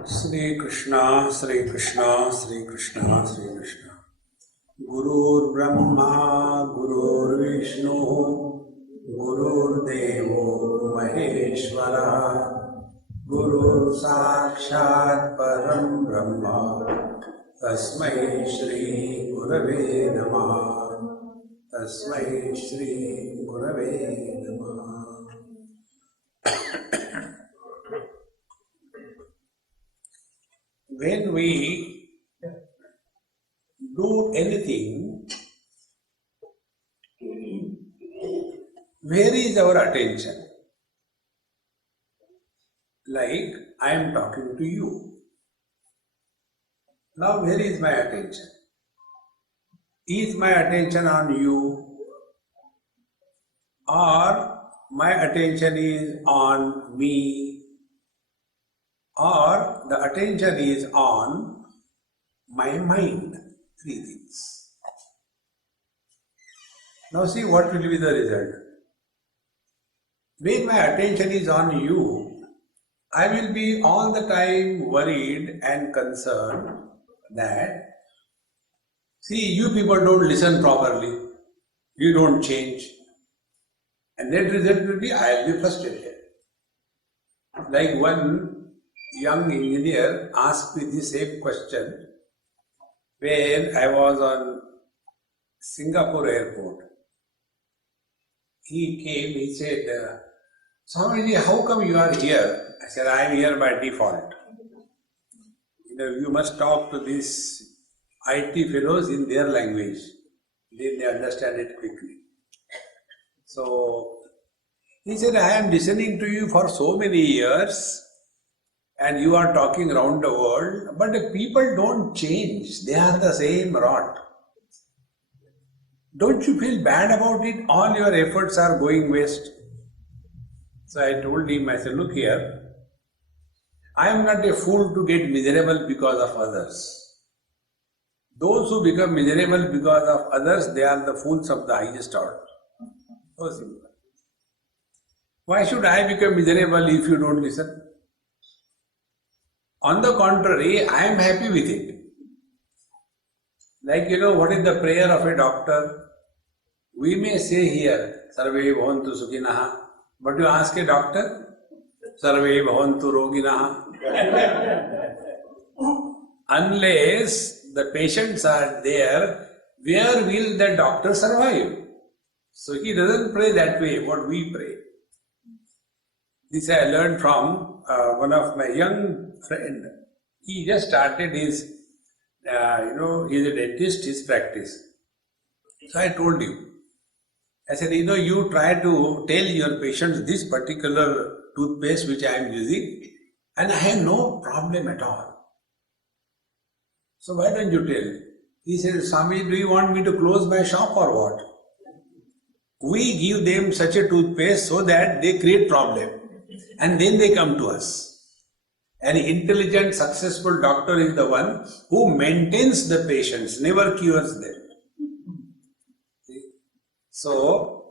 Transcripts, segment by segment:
Sri Krishna, Sri Krishna, Sri Krishna, Sri Krishna. Gurur Brahma, Gurur Vishnu, Gurur Devo Maheshwara, Guru Sakshat Param Brahma, Tasmai Shri Gurave Namaha, Tasmai Shri Gurave Namaha. When we do anything, where is our attention? Like I am talking to you. Now where is my attention? Is my attention on you? Or my attention is on me? Or the attention is on my mind? Three things. Now see what will be the result. When my attention is on you, I will be all the time worried and concerned that, see, you people don't listen properly, you don't change. And that result will be, I will be frustrated. Like one young engineer asked me the same question when I was on Singapore airport. He came, he said, Swamiji, how come you are here? I said, I am here by default. You must talk to these IT fellows in their language. Then they understand it quickly. So, he said, I am listening to you for so many years and you are talking around the world, but the people don't change. They are the same rot. Don't you feel bad about it? All your efforts are going waste. So I told him, I said, look here, I am not a fool to get miserable because of others. Those who become miserable because of others, they are the fools of the highest order. So simple. Why should I become miserable if you don't listen? On the contrary, I am happy with it. Like, what is the prayer of a doctor? We may say here, Sarve Bhavantu Sukhinaha, but you ask a doctor, Sarve Bhavantu Roginaha. Unless the patients are there, where will the doctor survive? So he doesn't pray that way, what we pray. This I learned from one of my young friend. He just started his, he's a dentist, his practice. So I told him, I said, you try to tell your patients this particular toothpaste which I am using and I have no problem at all. So why don't you tell? He said, Swami, do you want me to close my shop or what? We give them such a toothpaste so that they create problem and then they come to us. An intelligent, successful doctor is the one who maintains the patients, never cures them. So,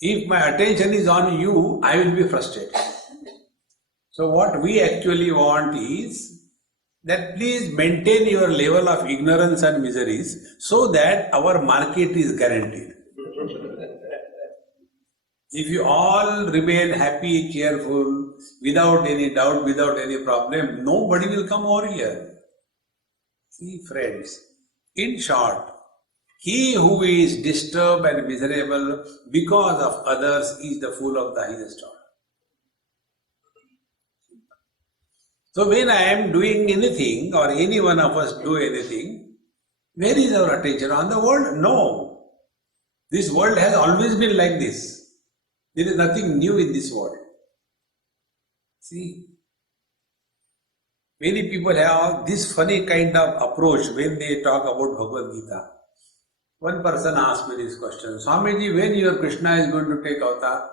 if my attention is on you, I will be frustrated. So what we actually want is that please maintain your level of ignorance and miseries so that our market is guaranteed. If you all remain happy, cheerful, without any doubt, without any problem, nobody will come over here. See, friends, in short, he who is disturbed and miserable because of others is the fool of the highest order. So when I am doing anything or any one of us do anything, where is our attention? On the world? No. This world has always been like this. There is nothing new in this world. See, many people have this funny kind of approach when they talk about Bhagavad Gita. One person asked me this question, Swamiji, when your Krishna is going to take avatar?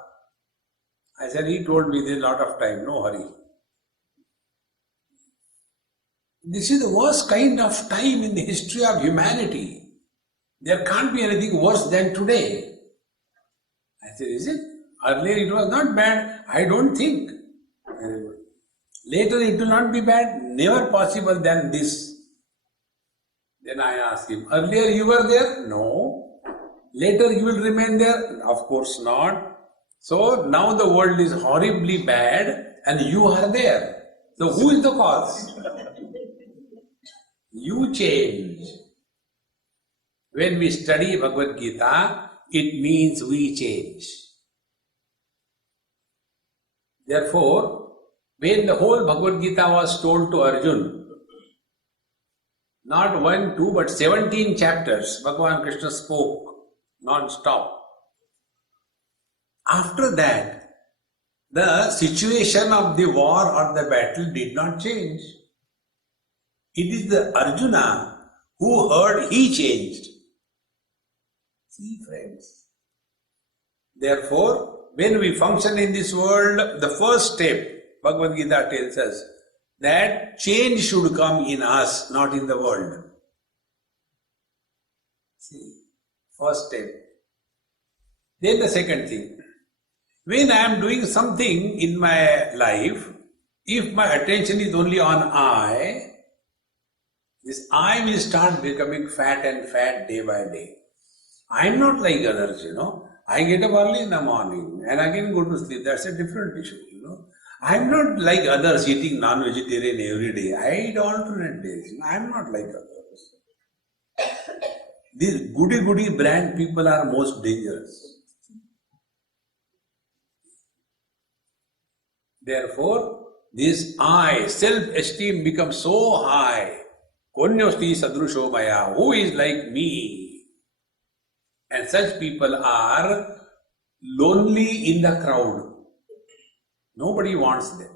I said, he told me there is a lot of time, no hurry. This is the worst kind of time in the history of humanity. There can't be anything worse than today. I said, is it? Earlier it was not bad. I don't think. Later it will not be bad, never possible than this. Then I asked him, earlier you were there? No. Later you will remain there? Of course not. So now the world is horribly bad and you are there. So who is the cause? You change. When we study Bhagavad Gita, it means we change. Therefore, when the whole Bhagavad Gita was told to Arjuna, not 1, 2, but 17 chapters, Bhagavan Krishna spoke non-stop. After that, the situation of the war or the battle did not change. It is the Arjuna who heard, he changed. See, friends. Therefore, when we function in this world, the first step, Bhagavad Gita tells us, that change should come in us, not in the world. See, first step. Then the second thing. When I am doing something in my life, if my attention is only on I, this I will start becoming fat and fat day by day. I am not like others, I get up early in the morning and again go to sleep. That's a different issue, I am not like others eating non-vegetarian every day. I eat alternate days. I am not like others. These goody brand people are most dangerous. Therefore, this I, self-esteem becomes so high. Konyosti sadrusho maya, who is like me? And such people are lonely in the crowd. Nobody wants them.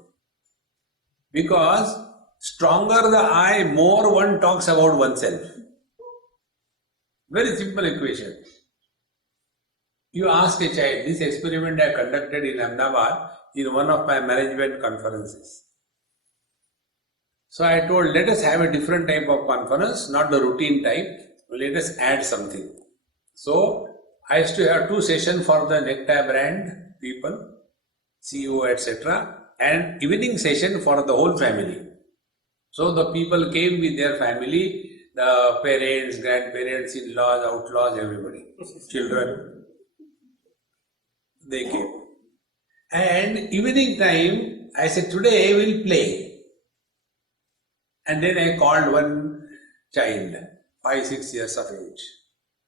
Because stronger the I, more one talks about oneself. Very simple equation. You ask a child, this experiment I conducted in Ahmedabad in one of my management conferences. So I told, let us have a different type of conference, not the routine type. Let us add something. So I used to have 2 sessions for the necktie brand people, CEO, etc. and evening session for the whole family. So the people came with their family, the parents, grandparents, in-laws, outlaws, everybody, children. They came. And evening time, I said, today we'll play. And then I called one child, 5, 6 years of age.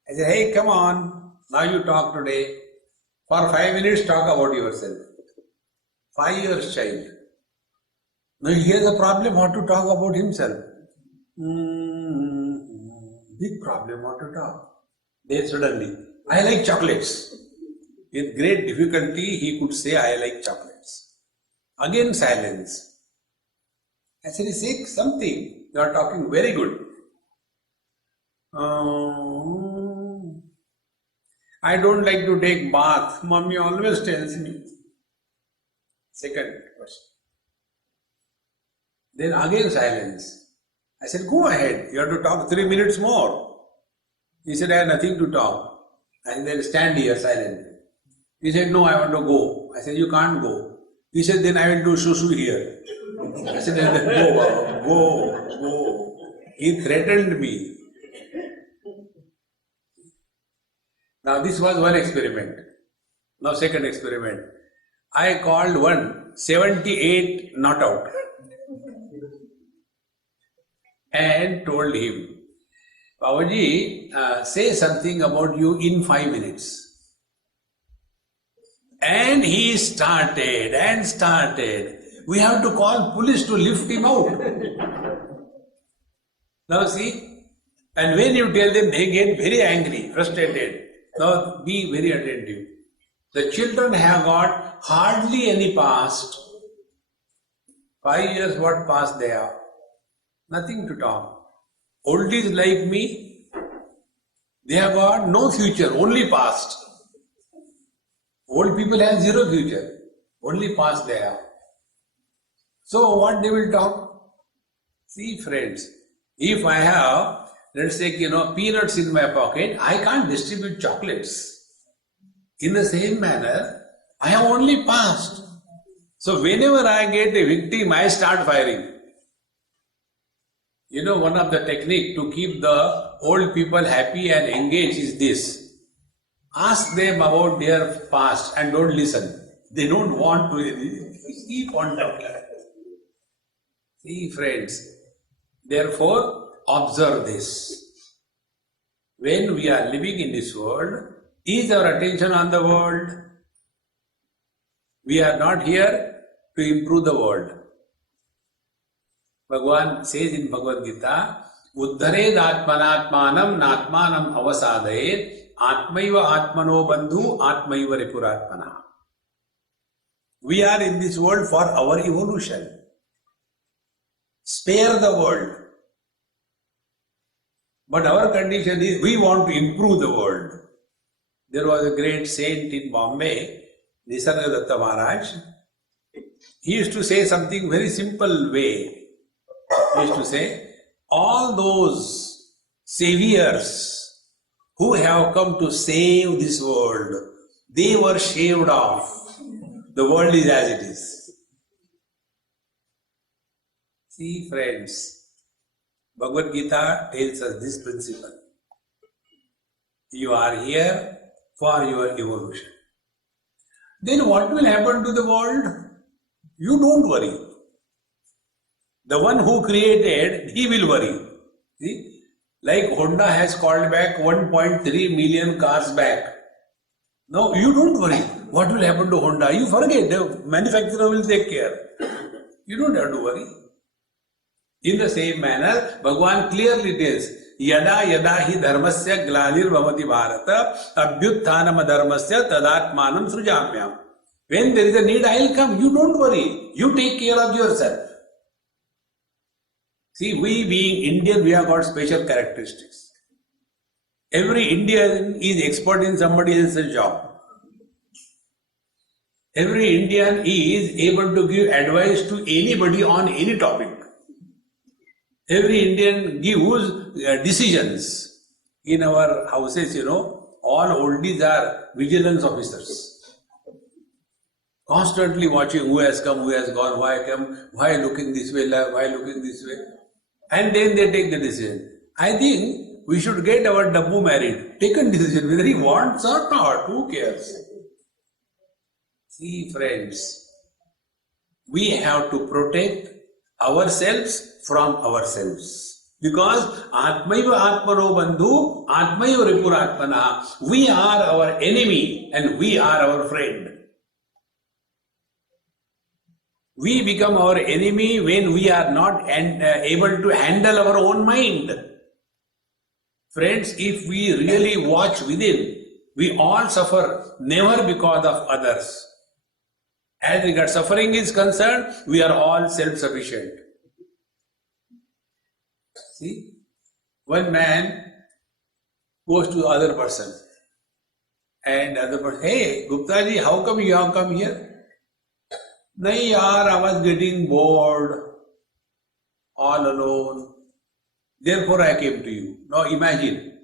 I said, hey, come on, now you talk today. For 5 minutes, talk about yourself. 5 years child. Now he has a problem how to talk about himself. Big problem how to talk. Then suddenly, I like chocolates. With great difficulty, he could say, I like chocolates. Again silence. I said, say something. You are talking very good. I don't like to take bath. Mommy always tells me. Second question. Then again silence. I said, go ahead. You have to talk 3 minutes more. He said, I have nothing to talk. And then stand here silently. He said, no, I want to go. I said, you can't go. He said, then I will do shushu here. I said, go. He threatened me. Now this was one experiment. Now second experiment. I called one 78 not out and told him, Babaji, say something about you in 5 minutes. And he started. We have to call police to lift him out. Now see, and when you tell them, they get very angry, frustrated. Now be very attentive. The children have got hardly any past. 5 years what past they have? Nothing to talk. Oldies like me, they have got no future, only past. Old people have zero future, only past they have. So what they will talk? See friends, if I have, let's say, peanuts in my pocket, I can't distribute chocolates. In the same manner, I have only past. So whenever I get a victim, I start firing. You know, one of the technique to keep the old people happy and engaged is this. Ask them about their past and don't listen. They don't want to keep on talking. See, friends, therefore, observe this. When we are living in this world, is our attention on the world? We are not here to improve the world. Bhagavan says in Bhagavad Gita, Uddhared atmanatmanam natmanam avasadayet atmaiva atmano bandhu atmaiva ripuratmana. We are in this world for our evolution. Spare the world. But our condition is we want to improve the world. There was a great saint in Bombay, Nisargadatta Maharaj. He used to say something very simple way. He used to say, all those saviors who have come to save this world, they were shaved off. The world is as it is. See, friends, Bhagavad Gita tells us this principle. You are here for your evolution. Then what will happen to the world? You don't worry. The one who created, he will worry. See? Like Honda has called back 1.3 million cars back. No, you don't worry. What will happen to Honda? You forget. The manufacturer will take care. You don't have to worry. In the same manner, Bhagavan clearly tells, Yada yada hi dharmasya glanir bhavati bharata abhyutthanam dharmasya tadatmanam srujamyam. When there is a need, I will come. You don't worry. You take care of yourself. See, we being Indian, we have got special characteristics. Every Indian is expert in somebody else's job. Every Indian is able to give advice to anybody on any topic. Every Indian gives decisions. In our houses, you know, all oldies are vigilance officers. Constantly watching who has come, who has gone, why come, why looking this way, why looking this way. And then they take the decision. I think we should get our Dabbu married. Take a decision whether he wants or not. Who cares? See, friends, we have to protect ourselves from ourselves. Because Atmaiva Atmano Bandhu, Atmaiva Ripuratmana, we are our enemy and we are our friend. We become our enemy when we are not able to handle our own mind. Friends, if we really watch within, we all suffer, never because of others. As regards suffering is concerned, we are all self-sufficient. See, one man goes to the other person and the other person, hey, Gupta ji, how come you have come here? Nahi yaar, I was getting bored, all alone. Therefore I came to you. Now imagine,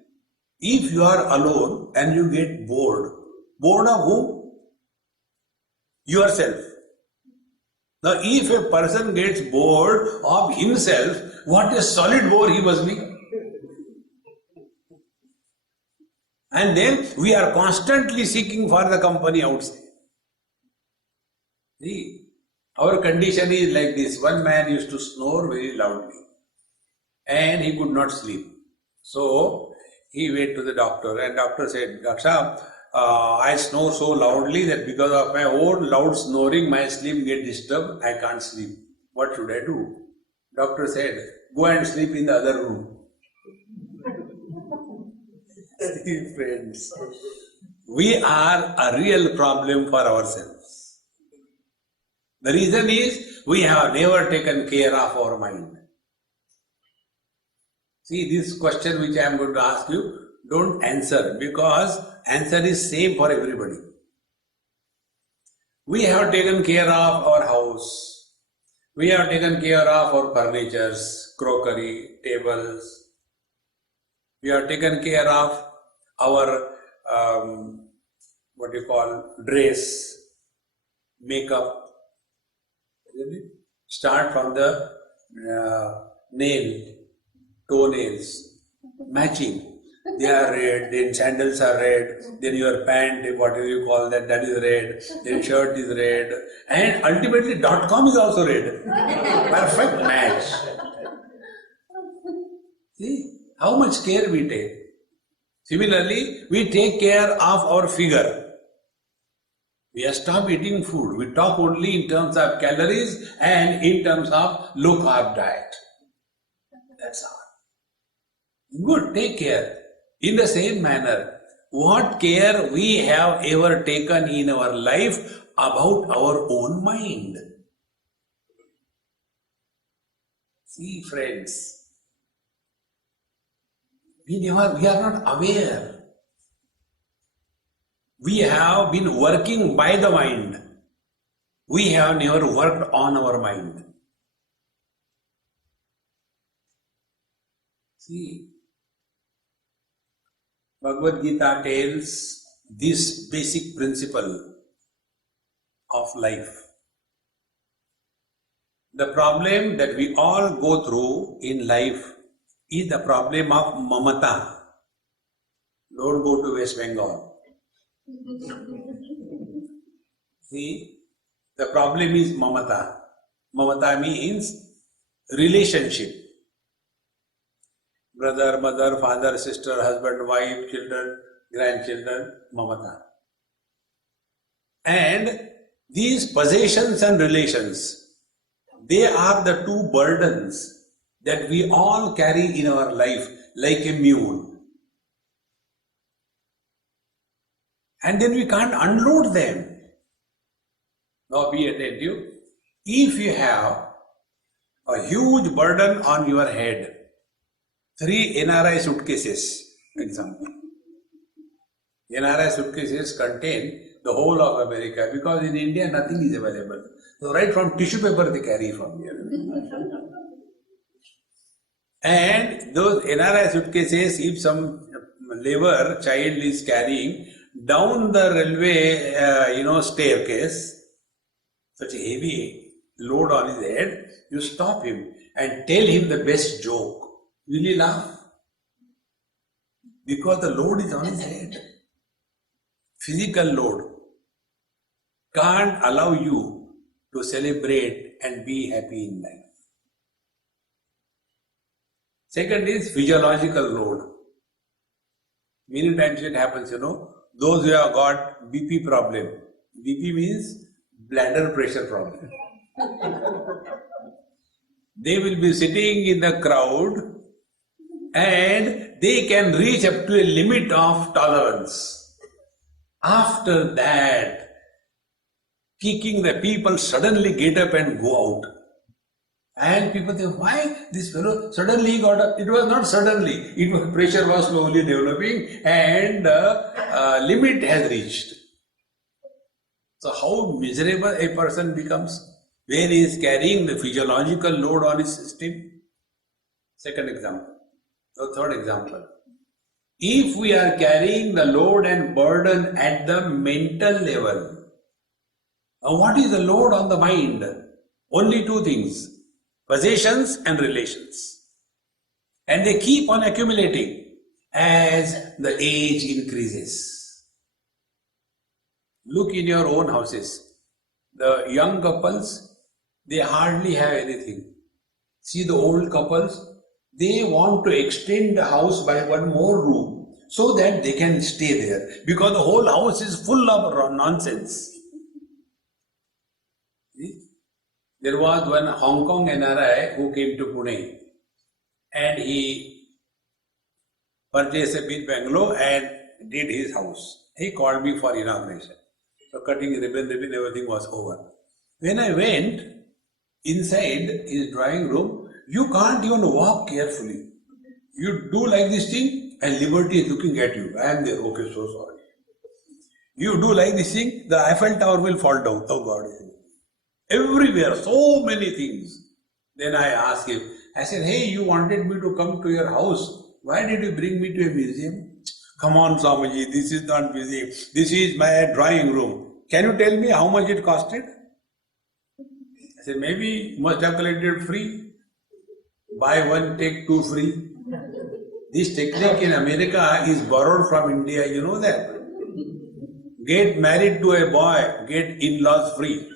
if you are alone and you get bored, bored of whom? Yourself. Now if a person gets bored of himself, what a solid bore he must be. And then we are constantly seeking for the company outside. See, our condition is like this. One man used to snore very loudly and he could not sleep. So he went to the doctor and doctor said, Doctor, I snore so loudly that because of my own loud snoring, my sleep gets disturbed. I can't sleep. What should I do? Doctor said, go and sleep in the other room. Friends, we are a real problem for ourselves. The reason is we have never taken care of our mind. See, this question which I am going to ask you, don't answer because answer is same for everybody. We have taken care of our house. We have taken care of our furnitures, crockery, tables. We have taken care of our dress, makeup. Start from the nail, toenails, matching. They are red, then sandals are red, then your pant, whatever you call that, that is red, then shirt is red, and ultimately .com is also red. Perfect match. See, how much care we take. Similarly, we take care of our figure. We have stopped eating food. We talk only in terms of calories and in terms of low carb diet. That's all. Good, take care. In the same manner, what care we have ever taken in our life about our own mind? See, friends, we are not aware. We have been working by the mind. We have never worked on our mind. See, Bhagavad Gita tells this basic principle of life. The problem that we all go through in life is the problem of mamata. Don't go to West Bengal. See, the problem is mamata. Mamata means relationship. Brother, mother, father, sister, husband, wife, children, grandchildren, mamata. And these possessions and relations, they are the two burdens that we all carry in our life like a mule. And then we can't unload them. Now be attentive. If you have a huge burden on your head, 3 NRI suitcases, example. NRI suitcases contain the whole of America because in India nothing is available. So right from tissue paper they carry from here. And those NRI suitcases, if some labor child is carrying down the railway, staircase, such a heavy load on his head, you stop him and tell him the best joke. Will he laugh? Because the load is on his head. Physical load can't allow you to celebrate and be happy in life. Second is physiological load. Many times it happens, those who have got BP problem. BP means bladder pressure problem. They will be sitting in the crowd and they can reach up to a limit of tolerance. After that, kicking the people suddenly get up and go out. And people think, why this fellow suddenly got up? It was not suddenly. Pressure was slowly developing and limit has reached. So how miserable a person becomes when he is carrying the physiological load on his system. Second example. The third example. If we are carrying the load and burden at the mental level, what is the load on the mind? Only 2 things. Possessions and relations. And they keep on accumulating as the age increases. Look in your own houses. The young couples, they hardly have anything. See the old couples, they want to extend the house by 1 more room so that they can stay there because the whole house is full of nonsense. See? There was one Hong Kong NRI who came to Pune and he purchased a big bungalow and did his house. He called me for inauguration. So cutting ribbon, everything was over. When I went inside his drawing room, you can't even walk carefully. You do like this thing and liberty is looking at you. I am there, okay, so sorry. You do like this thing, the Eiffel Tower will fall down. Oh God. Everywhere, so many things. Then I asked him, I said, hey, you wanted me to come to your house. Why did you bring me to a museum? Come on, Swamiji, this is not museum. This is my drawing room. Can you tell me how much it costed? I said, maybe must have collected free. Buy one, take two free. This technique in America is borrowed from India, you know that. Get married to a boy, get in-laws free.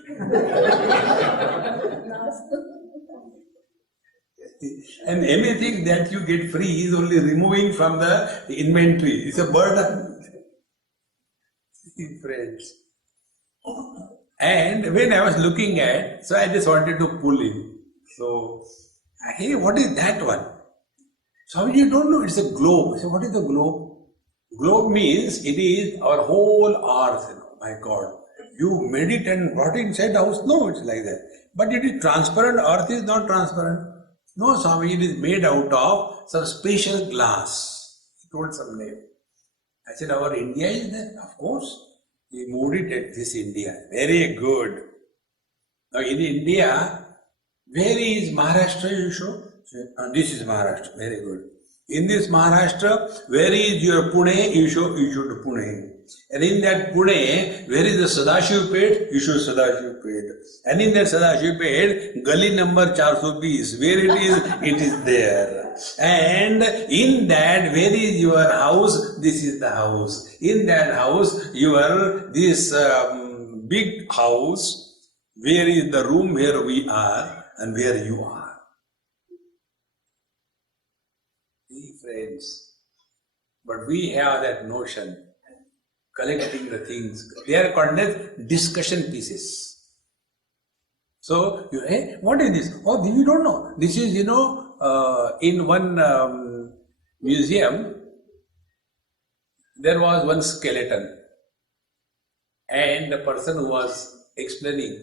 And anything that you get free is only removing from the inventory. It's a burden. Friends. And when I was looking at, so I just wanted to pull in. So, hey, what is that one? Swami, you don't know, it's a globe. I said, what is the globe? Globe means it is our whole earth. My God, you made it and brought it inside the house? No, it's like that. But it is transparent, earth is not transparent. No, Swami, it is made out of some special glass. He told some name. I said, our India is there? Of course. He moved it at this India. Very good. Now in India, where is Maharashtra, you show? This is Maharashtra. Very good. In this Maharashtra, where is your Pune? You show Pune. And in that Pune, where is the Sadashivpet? You show Sadashivpet. And in that Sadashivpet, Gali number 420, where it is there. And in that, where is your house? This is the house. In that house, this big house, where is the room where we are and where you are. See, friends, but we have that notion, collecting the things. They are called as discussion pieces. So, hey, what is this? Oh, you don't know. This is, in one museum, there was one skeleton. And the person who was explaining,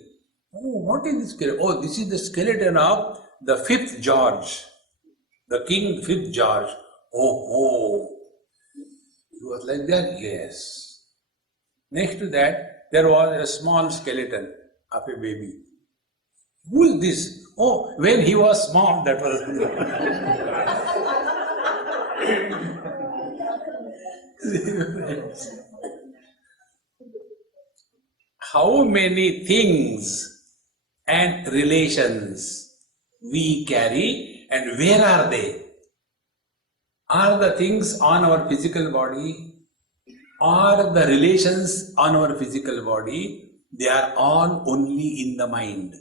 oh, what is this skeleton? Oh, this is the skeleton of the 5th George. The King 5th George. Oh. He was like that? Yes. Next to that, there was a small skeleton of a baby. Who is this? Oh, when he was small, that was. How many things and relations we carry, and where are they? Are the things on our physical body? Are the relations on our physical body? They are all only in the mind.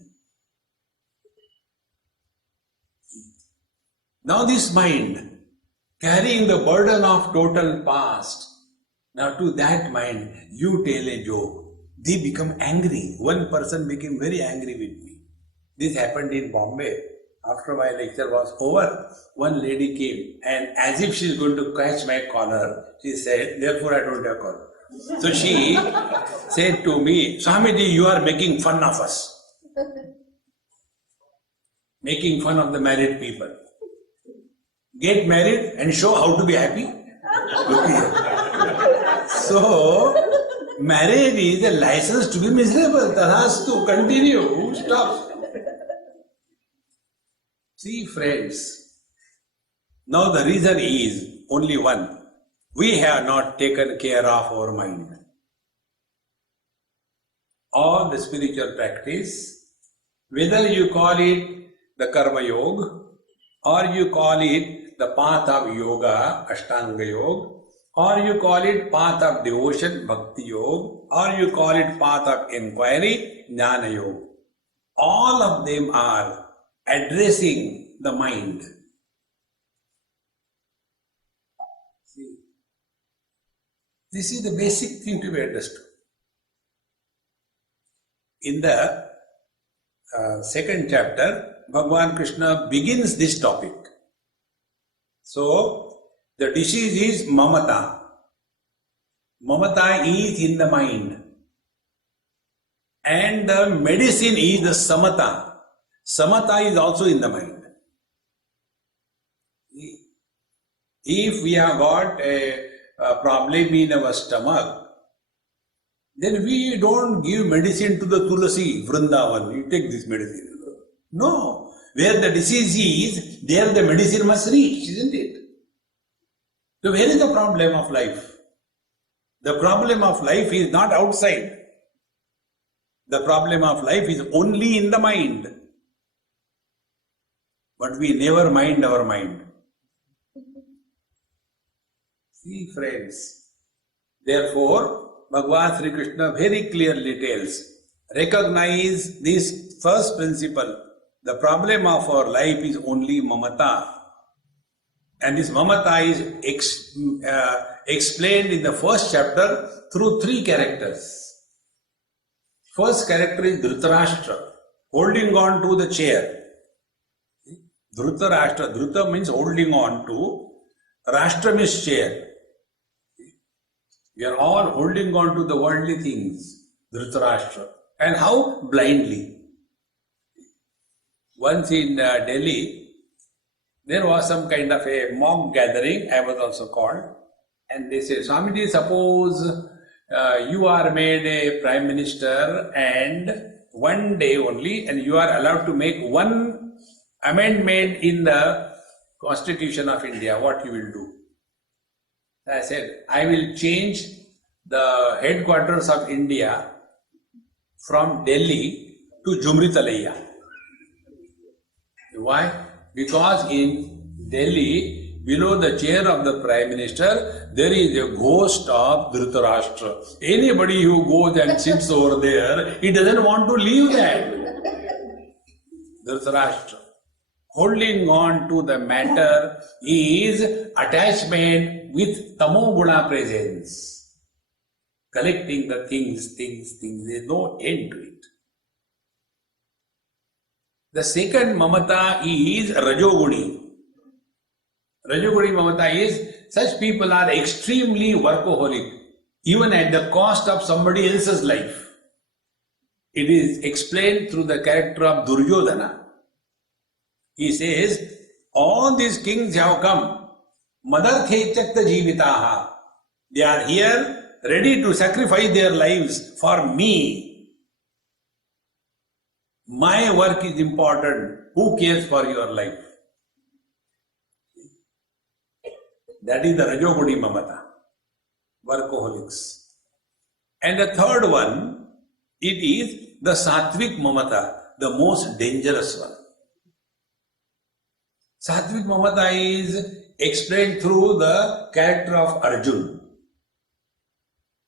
Now this mind, carrying the burden of total past, now to that mind, you tell a joke. They become angry. One person became very angry with me. This happened in Bombay. After my lecture was over, one lady came and as if she is going to catch my collar, she said, therefore I don't have collar. So she said to me, Swamiji, you are making fun of us. Making fun of the married people. Get married and show how to be happy. Look here. So, marriage is a license to be miserable. Tarastu, continue, stop. See, friends, now the reason is only one. We have not taken care of our mind. Or the spiritual practice, whether you call it the Karma Yoga, or you call it the path of yoga, Ashtanga Yoga, or you call it path of devotion, Bhakti Yoga, or you call it path of inquiry, Jnana Yoga. All of them are addressing the mind. See, this is the basic thing to be understood. In the second chapter, Bhagavan Krishna begins this topic. So, the disease is mamata. Mamata is in the mind. And the medicine is the samata. Samata is also in the mind. If we have got a problem in our stomach, then we don't give medicine to the Tulasi, Vrindavan. You take this medicine. No. Where the disease is, there the medicine must reach, isn't it? So where is the problem of life? The problem of life is not outside. The problem of life is only in the mind. But we never mind our mind. See, friends. Therefore, Bhagavan Sri Krishna very clearly tells, recognize this first principle. The problem of our life is only mamata. And this mamata is explained in the first chapter through three characters. First character is Dhritarashtra, holding on to the chair. Dhritarashtra, Dhrita means holding on to, Rashtra means chair. We are all holding on to the worldly things, Dhritarashtra. And how? Blindly. Once in Delhi, there was some kind of a mock gathering, I was also called. And they said, Swamiji, suppose you are made a Prime Minister and one day only, and you are allowed to make one amendment in the Constitution of India, what you will do? I said, I will change the headquarters of India from Delhi to Jumritalaya. Why? Because in Delhi, below the chair of the Prime Minister, there is a ghost of Dhritarashtra. Anybody who goes and sits over there, he doesn't want to leave that. Dhritarashtra. Holding on to the matter is attachment with tamoguna presence. Collecting the things, there is no end to it. The second mamata is rajoguni. Rajoguni mamata is, such people are extremely workaholic, even at the cost of somebody else's life. It is explained through the character of Duryodhana. He says, all these kings have come, madarthe chakta jivitaha. They are here ready to sacrifice their lives for me. My work is important. Who cares for your life? That is the Rajoguni Mamata, workaholics. And the third one, it is the Satvik Mamata, the most dangerous one. Satvik Mamata is explained through the character of Arjuna.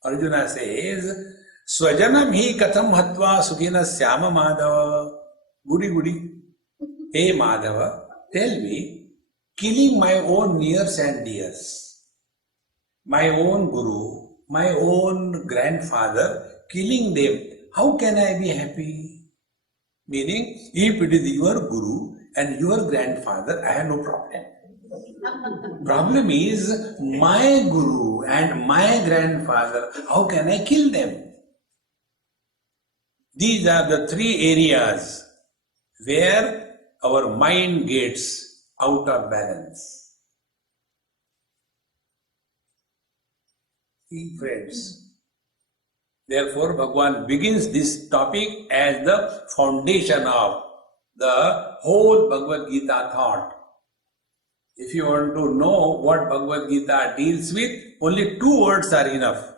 Arjuna says, Swajanam hi katham hatva sukhina syama madhava. Goody. Hey Madhava, tell me, killing my own nears and dears, my own guru, my own grandfather, killing them, how can I be happy? Meaning, if it is your guru and your grandfather, I have no problem. Problem is, my guru and my grandfather, how can I kill them? These are the three areas where our mind gets out of balance. See, friends, therefore Bhagavan begins this topic as the foundation of the whole Bhagavad Gita thought. If you want to know what Bhagavad Gita deals with, only two words are enough.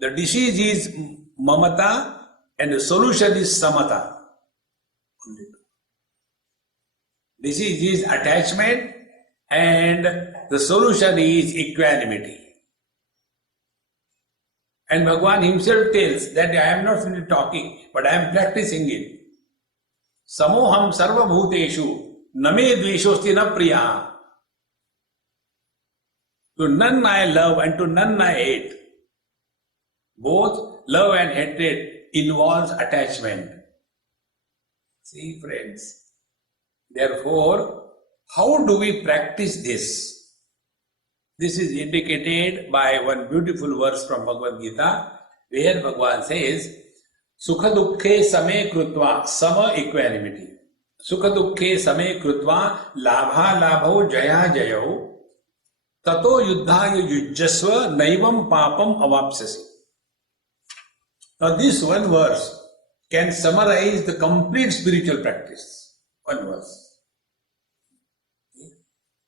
The disease is mamata and the solution is samata. Only two. Disease is attachment and the solution is equanimity. And Bhagavan himself tells that I am not only talking, but I am practicing it. Samoham sarva bhuteshu name dveshosti na priya. To none I love and to none I hate. Both love and hatred involves attachment. See, friends. Therefore, how do we practice this? This is indicated by one beautiful verse from Bhagavad Gita, where Bhagavan says, Sukha dukkhe same krutva, sama equanimity. Sukha dukkhe same krutva, labha labho jaya jayo, tato yuddhaya yujjasva naivam papam avapsasi. Now this one verse can summarize the complete spiritual practice. One verse.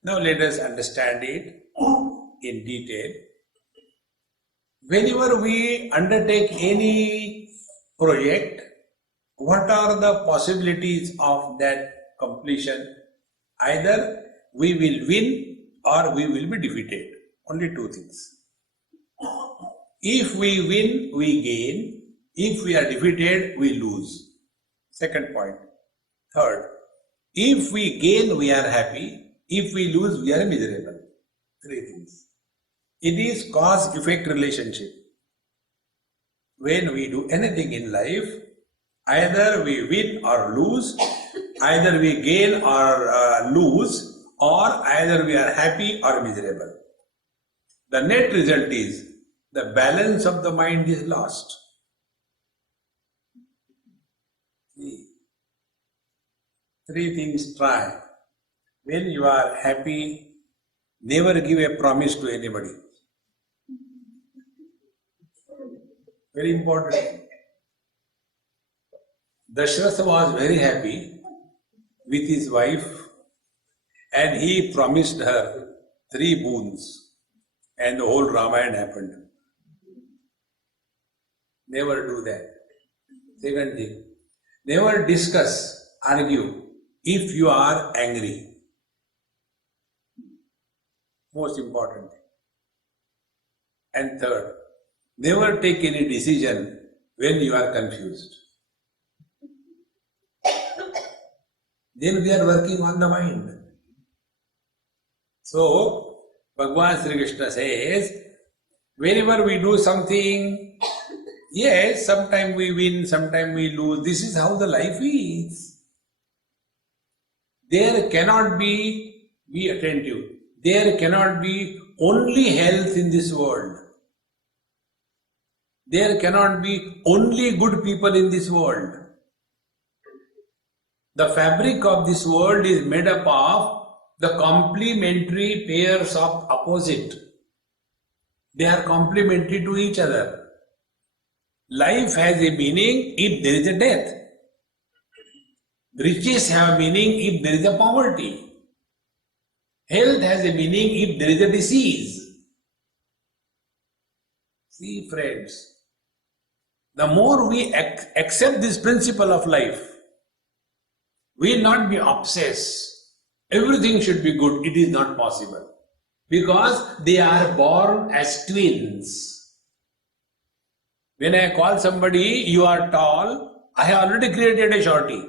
Now let us understand it in detail. Whenever we undertake any project, what are the possibilities of that completion? Either we will win or we will be defeated. Only two things. If we win, we gain. If we are defeated, we lose. Second point. Third, if we gain, we are happy. If we lose, we are miserable. Three things. It is cause-effect relationship. When we do anything in life, either we win or lose, either we gain or lose, or either we are happy or miserable. The net result is the balance of the mind is lost. See, three things try. When you are happy, never give a promise to anybody. Very important. Dashratha was very happy with his wife and he promised her 3 boons and the whole Ramayana happened. Never do that. Second thing, never discuss, argue if you are angry. Most important. And third, never take any decision when you are confused. Then we are working on the mind. So, Bhagavan Sri Krishna says, whenever we do something, yes, sometimes we win, sometimes we lose. This is how the life is. There cannot be attentive, there cannot be only health in this world. There cannot be only good people in this world. The fabric of this world is made up of the complementary pairs of opposite. They are complementary to each other. Life has a meaning if there is a death. Riches have meaning if there is a poverty. Health has a meaning if there is a disease. See, friends, the more we accept this principle of life, we will not be obsessed. Everything should be good. It is not possible. Because they are born as twins. When I call somebody, you are tall, I have already created a shorty.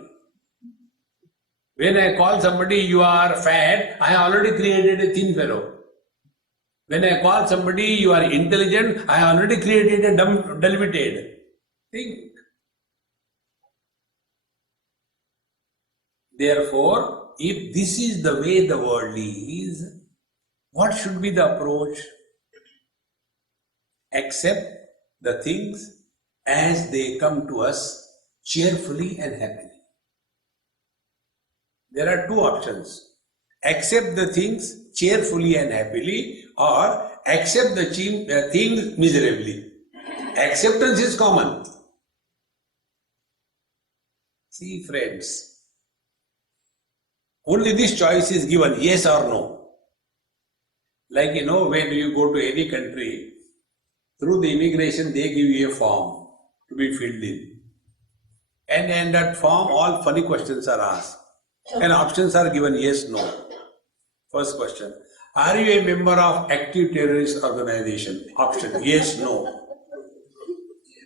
When I call somebody, you are fat, I have already created a thin fellow. When I call somebody, you are intelligent, I have already created a dull-witted. Think. Therefore, if this is the way the world is, what should be the approach? Accept the things as they come to us cheerfully and happily. There are two options. Accept the things cheerfully and happily, or accept the things miserably. Acceptance is common. See, friends, only this choice is given, yes or no. Like, when you go to any country, through the immigration, they give you a form to be filled in. And in that form, all funny questions are asked. And options are given, yes, no. First question, are you a member of active terrorist organization? Option, yes, no.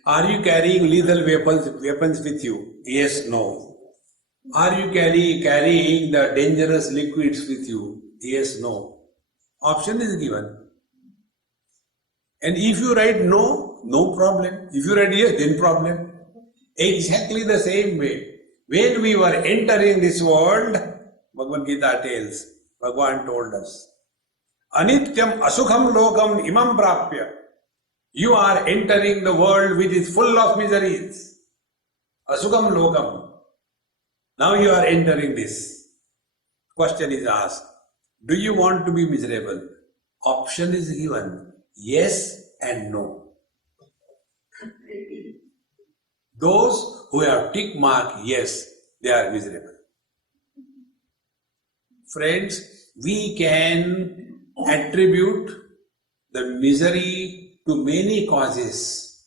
Are you carrying lethal weapons with you? Yes, no. Are you carrying the dangerous liquids with you? Yes, no. Option is given. And if you write no, no problem. If you write yes, then problem. Exactly the same way. When we were entering this world, Bhagavad Gita tells, Bhagavan told us, Anityam asukham lokam imam prapya. You are entering the world which is full of miseries. Asukham lokam. Now you are entering this. Question is asked, do you want to be miserable? Option is given, yes and no. Those who have tick mark yes, they are miserable. Friends, we can attribute the misery to many causes.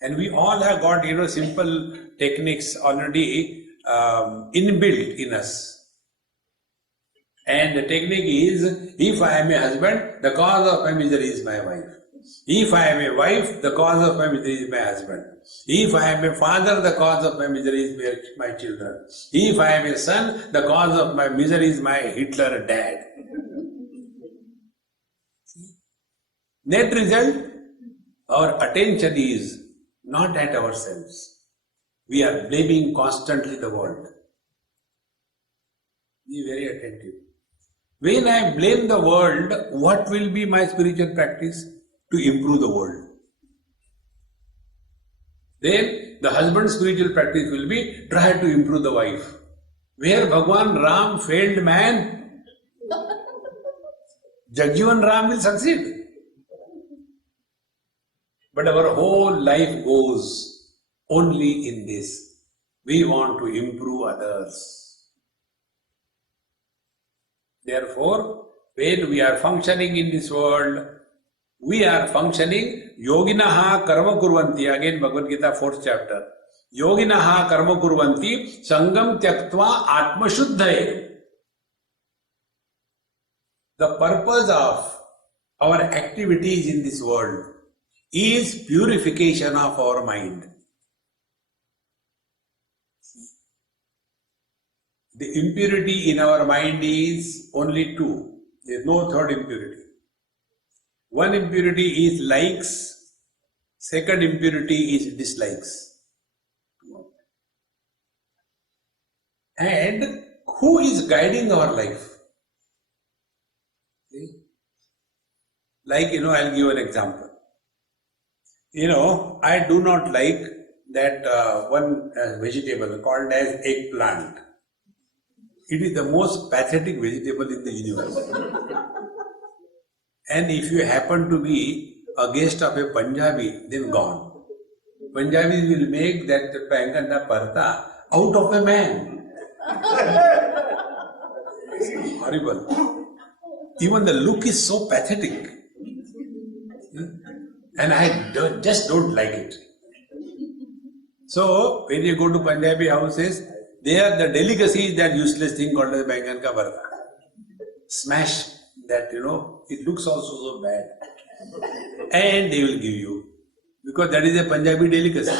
And we all have got, simple techniques already inbuilt in us. And the technique is, if I am a husband, the cause of my misery is my wife. If I am a wife, the cause of my misery is my husband. If I am a father, the cause of my misery is my children. If I am a son, the cause of my misery is my Hitler dad. Net result, our attention is not at ourselves. We are blaming constantly the world. Be very attentive. When I blame the world, what will be my spiritual practice? To improve the world. Then the husband's spiritual practice will be try to improve the wife. Where Bhagwan Ram failed man, Jagjivan Ram will succeed. But our whole life goes only in this. We want to improve others. Therefore, when we are functioning in this world, we are functioning yoginaha karma kurvanti. Again, Bhagavad Gita, 4th chapter. Yoginaha karma kurvanti sangam tyaktva atma shuddhaye. The purpose of our activities in this world is purification of our mind. The impurity in our mind is only two. There is no third impurity. One impurity is likes, second impurity is dislikes. And who is guiding our life? See? Like, I'll give an example. I do not like that one vegetable called as eggplant. It is the most pathetic vegetable in the universe. And if you happen to be a guest of a Punjabi, then gone. Punjabis will make that Panganda Parta out of a man. Horrible. Even the look is so pathetic. And I just don't like it. So, when you go to Punjabi houses, there the delicacy is that useless thing called as Bangan ka Parta. Smash that, it looks also so bad. And they will give you. Because that is a Punjabi delicacy.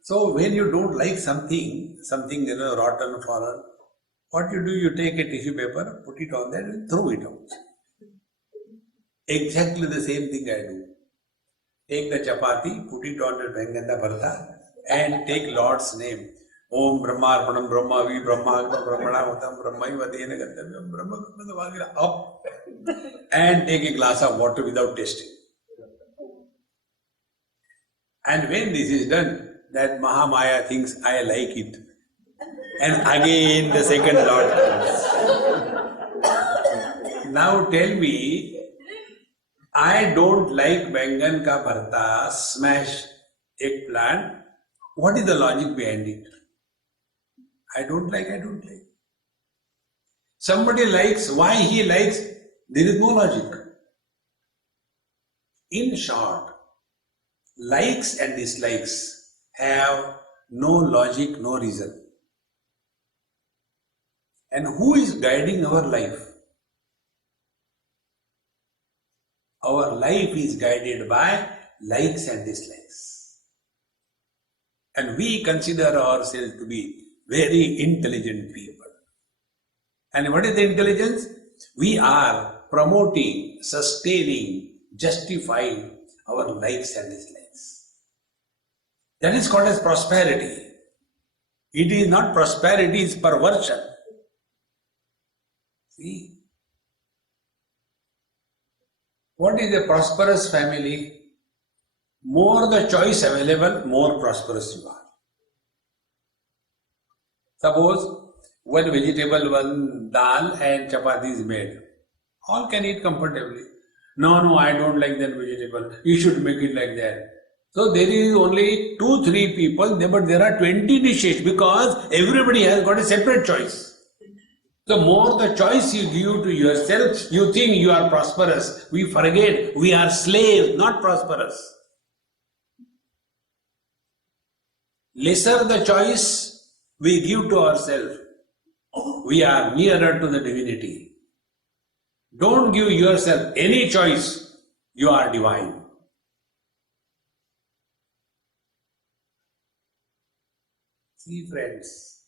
So when you don't like something, rotten, fallen, what you do, you take a tissue paper, put it on there and throw it out. Exactly the same thing I do. Take the chapati, put it on the Banganda Bharta and take Lord's name. Om Brahma Arpanam Brahma Vi Brahma Brahmana Vatam Brahma Vadena Gantavyam Brahma up and take a glass of water without tasting. And when this is done, that Mahamaya thinks I like it. And again the second Lord comes. Now tell me, I don't like Bangan ka Bharta, smash eggplant. What is the logic behind it? I don't like. Somebody likes, why he likes, there is no logic. In short, likes and dislikes have no logic, no reason. And who is guiding our life? Our life is guided by likes and dislikes. And we consider ourselves to be very intelligent people. And what is the intelligence? We are promoting, sustaining, justifying our likes and dislikes. That is called as prosperity. It is not prosperity, it is perversion. See? What is a prosperous family? More the choice available, more prosperous you are. Suppose one vegetable, one dal and chapati is made. All can eat comfortably. No, I don't like that vegetable. You should make it like that. So there is only 2-3 people, but there are 20 dishes because everybody has got a separate choice. The more the choice you give to yourself, you think you are prosperous. We forget we are slaves, not prosperous. lesser the choice we give to ourselves, we are nearer to the divinity. Don't give yourself any choice, you are divine. See, friends,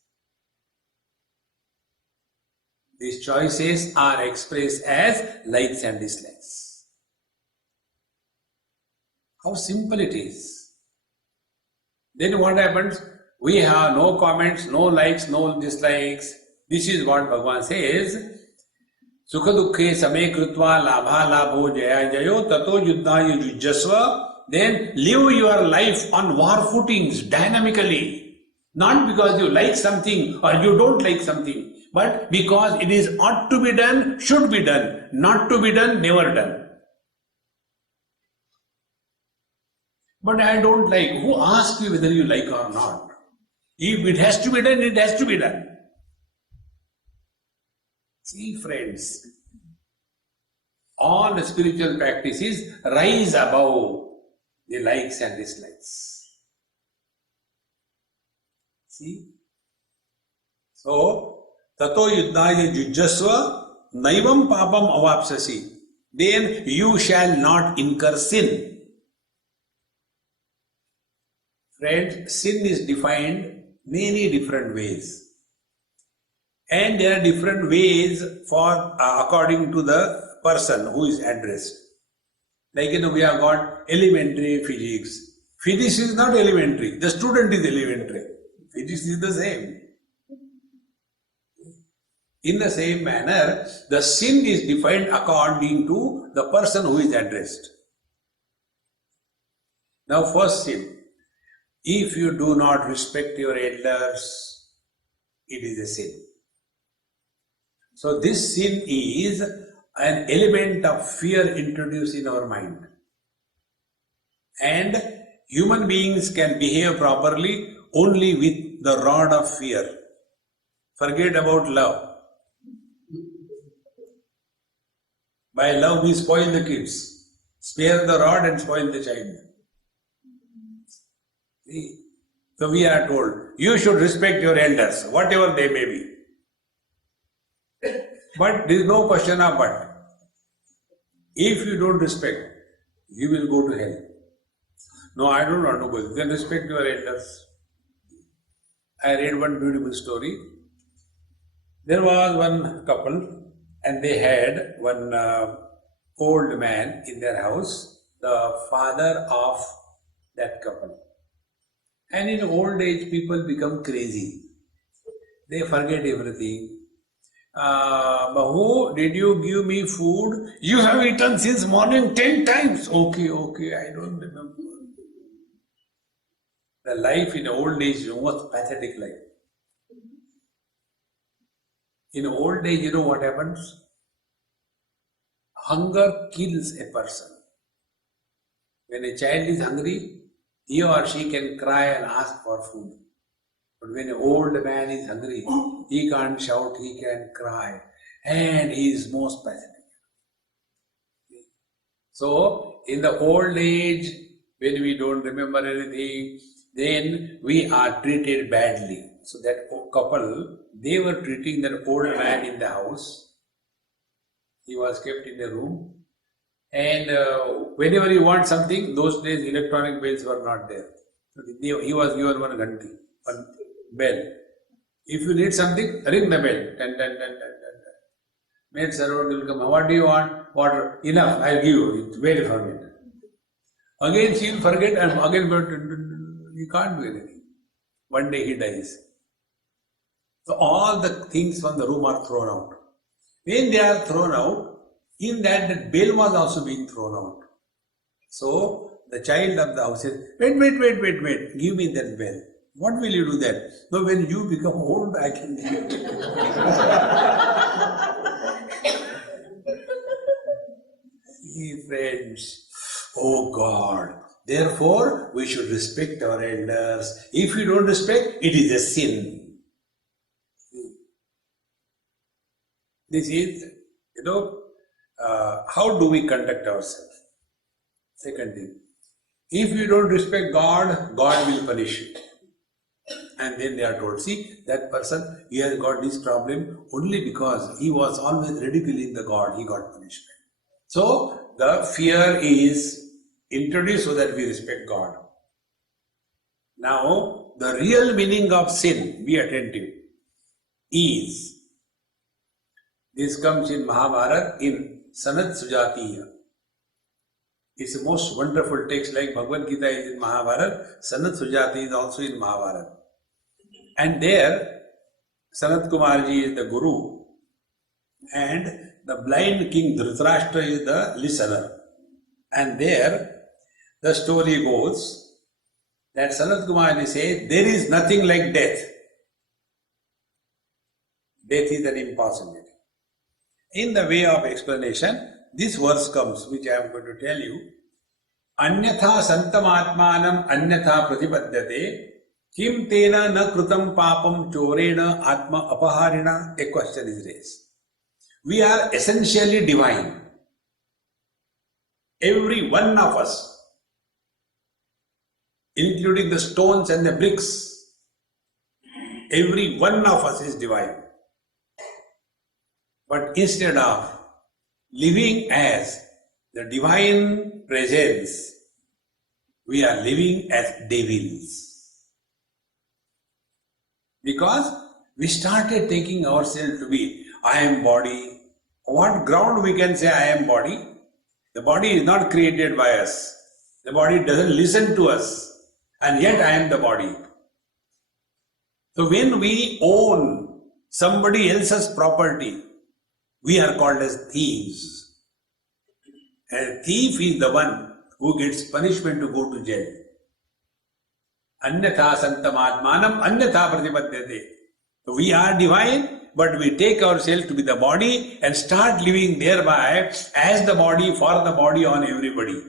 these choices are expressed as likes and dislikes. How simple it is. Then what happens? We have no comments, no likes, no dislikes. This is what Bhagavan says. Sukha dukhe same krutva labha labho jaya jayo tato yuddhaya yujjasva. Then live your life on war footings dynamically. Not because you like something or you don't like something, but because it is ought to be done, should be done, not to be done, never done. But I don't like. Who asked you whether you like or not? If it has to be done, it has to be done. See, friends, all the spiritual practices rise above the likes and dislikes. See? So, tato yuddhaya yujjasva naivam papam avapsasi. Then you shall not incur sin. Friends, sin is defined many different ways. And there are different ways for according to the person who is addressed. Like we have got elementary physics. Physics is not elementary, the student is elementary. Physics is the same. In the same manner, the sin is defined according to the person who is addressed. Now, first sin. If you do not respect your elders, it is a sin. So this sin is an element of fear introduced in our mind. And human beings can behave properly only with the rod of fear. Forget about love. By love we spoil the kids. Spare the rod and spoil the child. See? So we are told, you should respect your elders, whatever they may be. But there is no question of but. If you don't respect, you will go to hell. No, I don't want to go. Then respect your elders. I read one beautiful story. There was one couple and they had one old man in their house, the father of that couple. And in old age, people become crazy. They forget everything. Bahu, did you give me food? You have eaten since morning 10 times. Okay, I don't remember. The life in old age is almost pathetic life. In old age, you know what happens? Hunger kills a person. When a child is hungry, he or she can cry and ask for food. But when an old man is hungry, he can't shout, he can cry. And he is most pathetic. So, in the old age, when we don't remember anything, then we are treated badly. So that couple, they were treating that old man in the house. He was kept in the room. And whenever you want something, those days electronic bells were not there. So he was given one ghanti, one bell. If you need something, ring the bell. Tan, tan, tan, tan, tan, tan. Maid servant will come. What do you want? Water. Enough, I'll give you. Wait for me. Again she will forget and again you can't do anything. One day he dies. So all the things from the room are thrown out. When they are thrown out, in that bell was also being thrown out. So the child of the house said, wait, give me that bell. What will you do then? No, when you become old, I can give it. See, friends, oh God. Therefore, we should respect our elders. If we don't respect, it is a sin. This is, how do we conduct ourselves? Second thing, if we don't respect God, God will punish you. And then they are told, see, that person, he has got this problem only because he was always ridiculing the God, he got punishment. So, the fear is introduced so that we respect God. Now, the real meaning of sin, be attentive, is, this comes in Mahabharata in Sanat Sujatiya. It's a most wonderful text, like Bhagavad Gita is in Mahabharata, Sanat Sujati is also in Mahabharata. And there, Sanat Kumarji is the Guru, and the blind king Dhritarashtra is the listener. And there, the story goes that Sanat Kumarji says, there is nothing like death. Death is an impossibility. In the way of explanation, this verse comes, which I am going to tell you. Anyatha santamatmanam anyatha pratipadyate kim tena na krutam papam chorena atma apaharina. A question is raised. We are essentially divine. Every one of us, including the stones and the bricks, every one of us is divine. But instead of living as the divine presence, we are living as devils. Because we started taking ourselves to be, I am body. What ground we can say I am body? The body is not created by us. The body doesn't listen to us. And yet I am the body. So when we own somebody else's property, we are called as thieves. A thief is the one who gets punishment to go to jail. Anyatha santamatmanam anyatha pratipadyate. We are divine, but we take ourselves to be the body and start living thereby as the body, for the body, on everybody.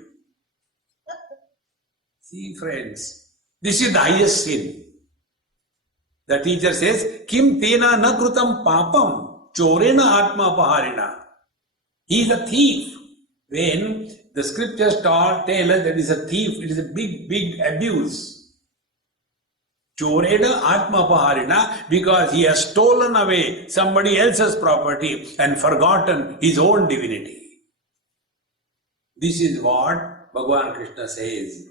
See, friends, this is the highest sin. The teacher says, Kim tena na krutam papam chorena atma paharina. He is a thief. When the scriptures tell us that he is a thief, it is a big, big abuse. Chorena atma paharina, because he has stolen away somebody else's property and forgotten his own divinity. This is what Bhagavan Krishna says.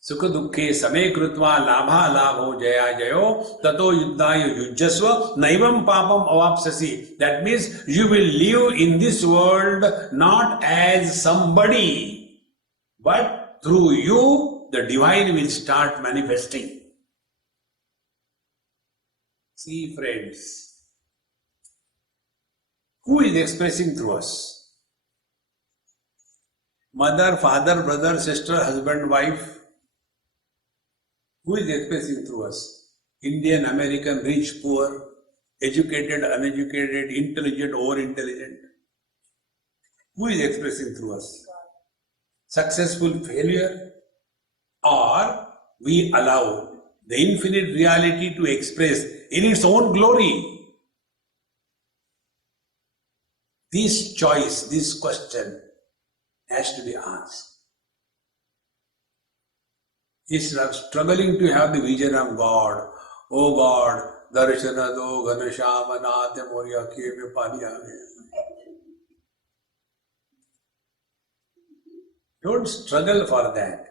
Sukha dukkhe same krutva labha labho jaya jayo tato yuddhaya yujjasva naivam papam avapsasi. That means you will live in this world not as somebody, but through you the divine will start manifesting. See, friends, who is expressing through us? Mother, father, brother, sister, husband, wife. Who is expressing through us? Indian, American, rich, poor, educated, uneducated, intelligent, over-intelligent. Who is expressing through us? Successful, failure? Or we allow the infinite reality to express in its own glory? This choice, this question has to be asked. Instead of struggling to have the vision of God, oh God, darshana do ghanashama naatya moya kiye pani aage. Don't struggle for that.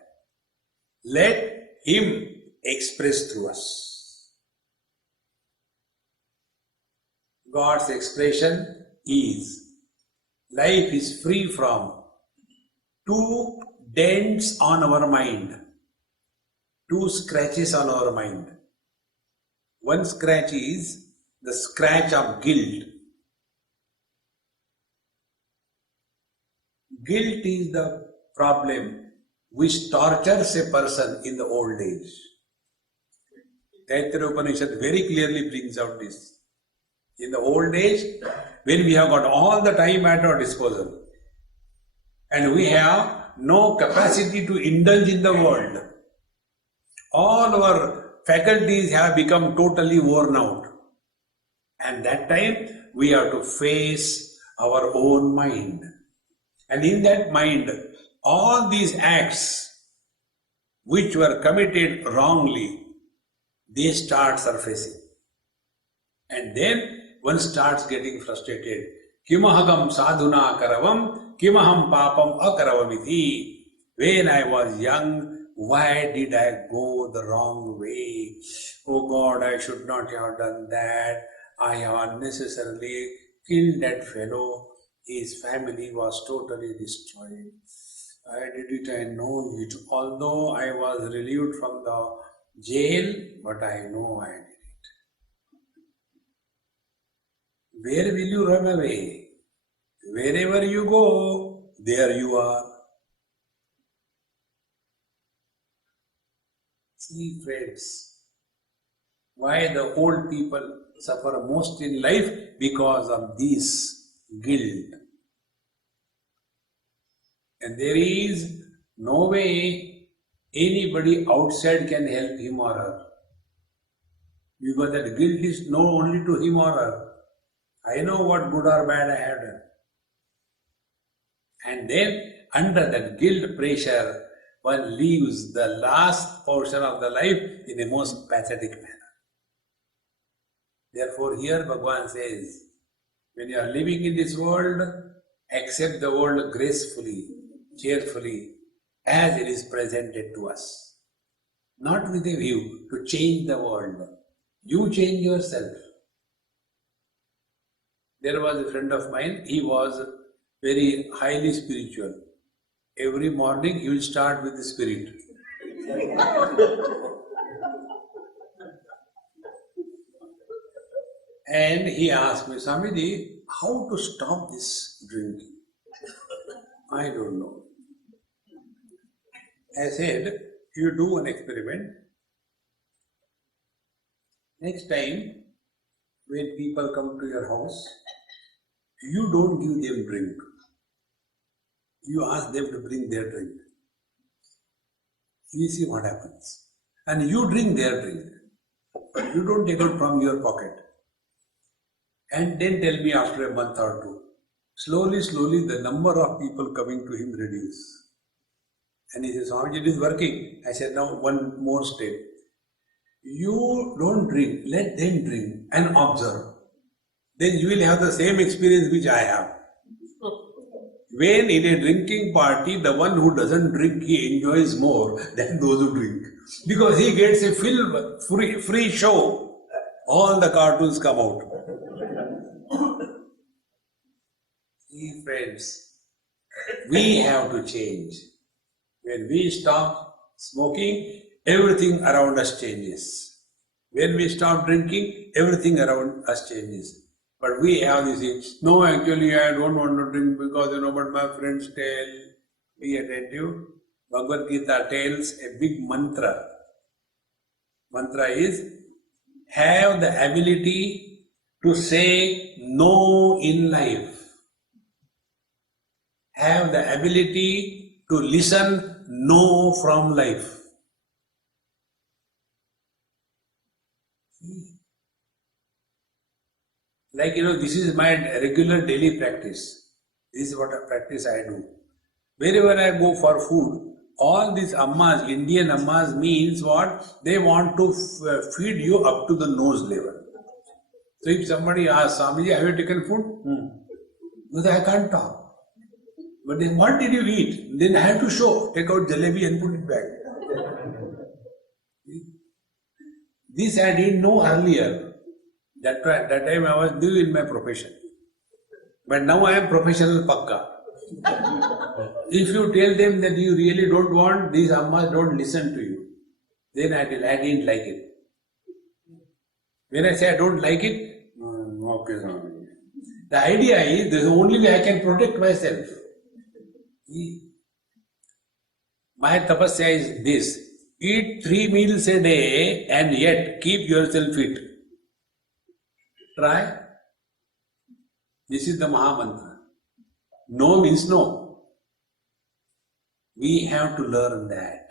Let Him express through us. God's expression is, life is free from two dents on our mind. Two scratches on our mind. One scratch is the scratch of guilt. Guilt is the problem which tortures a person in the old age. Taittiriya Upanishad very clearly brings out this. In the old age, when we have got all the time at our disposal and we have no capacity to indulge in the world, all our faculties have become totally worn out. And that time we have to face our own mind. And in that mind, all these acts which were committed wrongly, they start surfacing. And then one starts getting frustrated. Kimahagam sadhuna karavam, kimaham papam akaravamiti. When I was young, why did I go the wrong way? Oh God, I should not have done that. I have unnecessarily killed that fellow. His family was totally destroyed. I did it, I know it. Although I was relieved from the jail, but I know I did it. Where will you run away? Wherever you go, there you are. See, friends, why the old people suffer most in life? Because of this guilt. And there is no way anybody outside can help him or her. Because that guilt is known only to him or her. I know what good or bad I have done. And then under that guilt pressure, one leaves the last portion of the life in a most pathetic manner. Therefore here Bhagavan says, when you are living in this world, accept the world gracefully, cheerfully, as it is presented to us. Not with a view to change the world. You change yourself. There was a friend of mine, he was very highly spiritual. Every morning he will start with the spirit. And he asked me, Swamiji, how to stop this drinking? I don't know. I said, you do one experiment. Next time, when people come to your house, you don't give them drink. You ask them to bring their drink. You see what happens. And you drink their drink. But you don't take it from your pocket. And then tell me after a month or two. Slowly, the number of people coming to him reduce. And he says, Swamiji, it is working. I said, now one more step. You don't drink, let them drink and observe. Then you will have the same experience which I have. When in a drinking party, the one who doesn't drink, he enjoys more than those who drink. Because he gets a free show. All the cartoons come out. See, friends, we have to change. When we stop smoking, everything around us changes. When we stop drinking, everything around us changes. But we have this, no, actually I don't want to drink because, but my friends tell, be attentive. Bhagavad Gita tells a big mantra. Mantra is, have the ability to say no in life. Have the ability to listen no from life. Like, this is my regular daily practice. This is what a practice I do. Wherever I go for food, all these ammas, Indian ammas means what? They want to feed you up to the nose level. So if somebody asks, Swamiji, have you taken food? Because I can't talk. But then what did you eat? Then I have to show. Take out jalebi and put it back. This I didn't know earlier. That time I was new in my profession. But now I am professional pakka. If you tell them that you really don't want, these ammas don't listen to you. Then I didn't like it. When I say I don't like it, okay, Swami. The idea is, this is the only way I can protect myself. My tapasya is this: eat 3 meals a day and yet keep yourself fit. Try. This is the Maha Mantra. No means no. We have to learn that.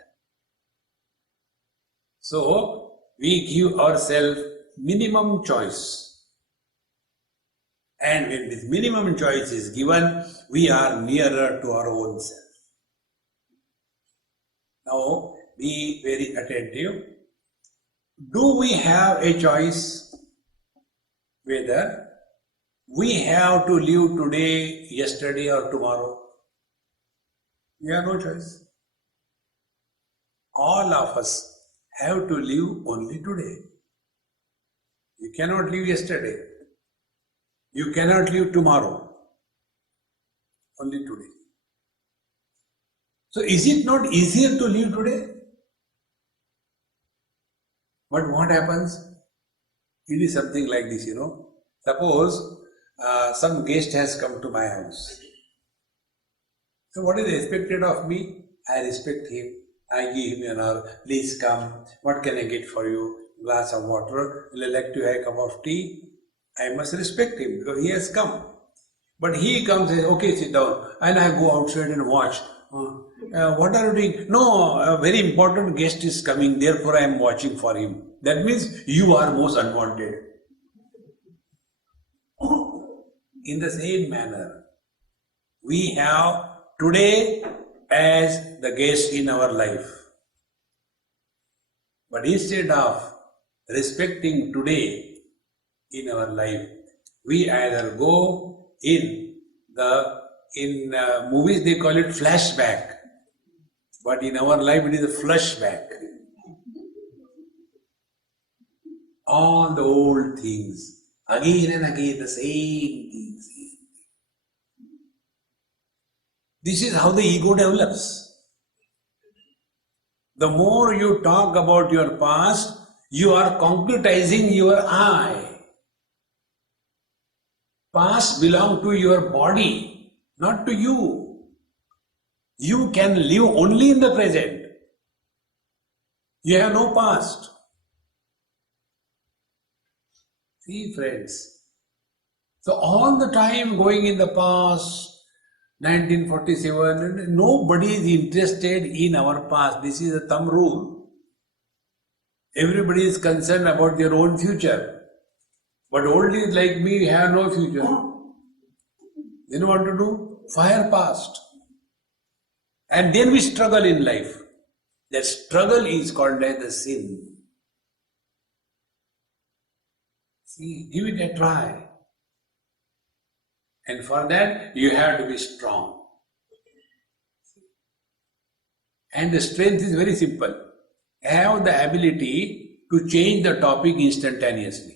So, we give ourselves minimum choice. And when this minimum choice is given, we are nearer to our own self. Now, be very attentive. do we have a choice whether we have to live today, yesterday, or tomorrow? We have no choice. All of us have to live only today. You cannot live yesterday. You cannot live tomorrow. Only today. So is it not easier to live today? But what happens? It is something like this, Suppose some guest has come to my house. So what is expected of me? I respect him. I give him an hour. Please come. What can I get for you? Glass of water. Will you like to have a cup of tea? I must respect him because he has come. But he comes and says, okay, sit down. And I go outside and watch. What are you doing? No, a very important guest is coming. Therefore, I am watching for him. That means you are most unwanted. In the same manner, we have today as the guest in our life. But instead of respecting today in our life, we either go in movies they call it flashback, but in our life it is a flashback. All the old things, again and again the same things. This is how the ego develops. The more you talk about your past, you are concretizing your I. Past belongs to your body, not to you. You can live only in the present. You have no past. See, friends. So all the time going in the past, 1947, nobody is interested in our past. This is a thumb rule. Everybody is concerned about their own future. But oldies like me have no future. Then what to do? Fire past. And then we struggle in life. That struggle is called as the sin. See, give it a try. And for that, you have to be strong. And the strength is very simple. Have the ability to change the topic instantaneously.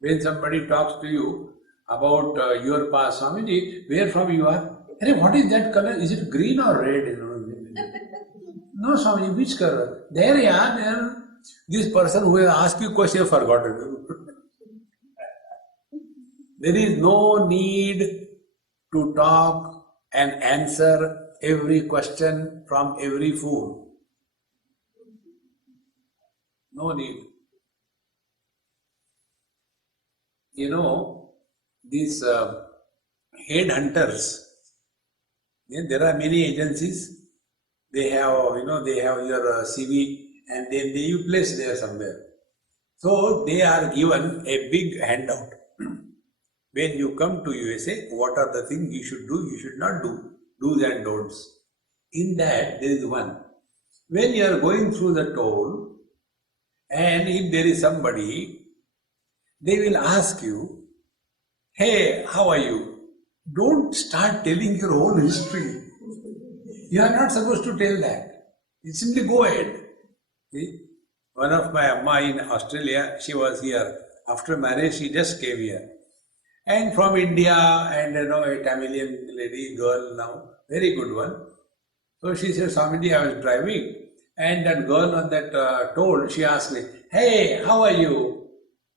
When somebody talks to you about your past, Swamiji, where from you are? Hey, what is that color? Is it green or red? No, Swamiji, which color? There, yeah, there. This person who has asked you question forgotten. There is no need to talk and answer every question from every food. No need. These headhunters, there are many agencies. They have, they have your CV and then you place there somewhere. So they are given a big handout. When you come to USA, what are the things you should do, you should not do, do's and don'ts. In that, there is one. When you are going through the toll, and if there is somebody, they will ask you, hey, how are you? Don't start telling your whole history. You are not supposed to tell that. You simply go ahead. See? One of my Amma in Australia, she was here. After marriage, she just came here. And from India, and a Tamilian lady, girl now, very good one. So she said, Swamiji, I was driving, and that girl on that toll, she asked me, hey, how are you?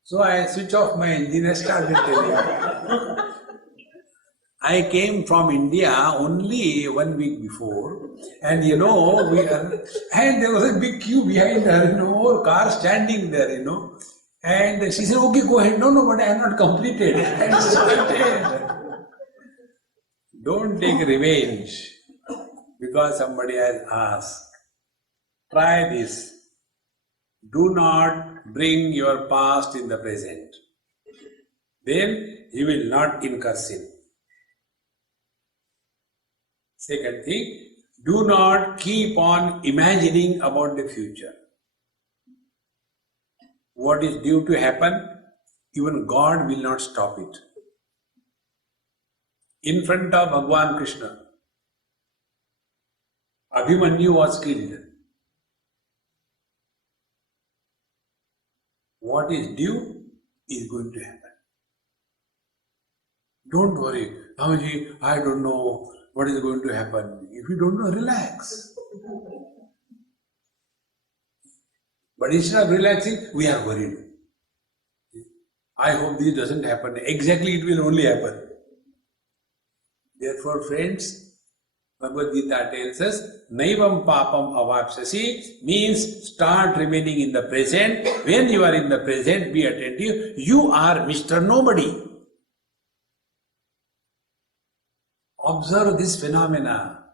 So I switch off my engine and started telling. I came from India only 1 week before, and and there was a big queue behind her, car standing there, And she said, okay, go ahead. No, but I have not completed. And started. Don't take revenge because somebody has asked. Try this. Do not bring your past in the present. Then you will not incur sin. Second thing, do not keep on imagining about the future. what is due to happen, even God will not stop it. In front of Bhagwan Krishna, Abhimanyu was killed. What is due is going to happen. Don't worry, Amaji, I don't know what is going to happen. If you don't know, relax. But instead of relaxing, we are worried. I hope this doesn't happen. Exactly, it will only happen. Therefore, friends, Bhagavad Gita tells us, Naivam papam avapsasi means start remaining in the present. When you are in the present, be attentive. You are Mr. Nobody. Observe this phenomena.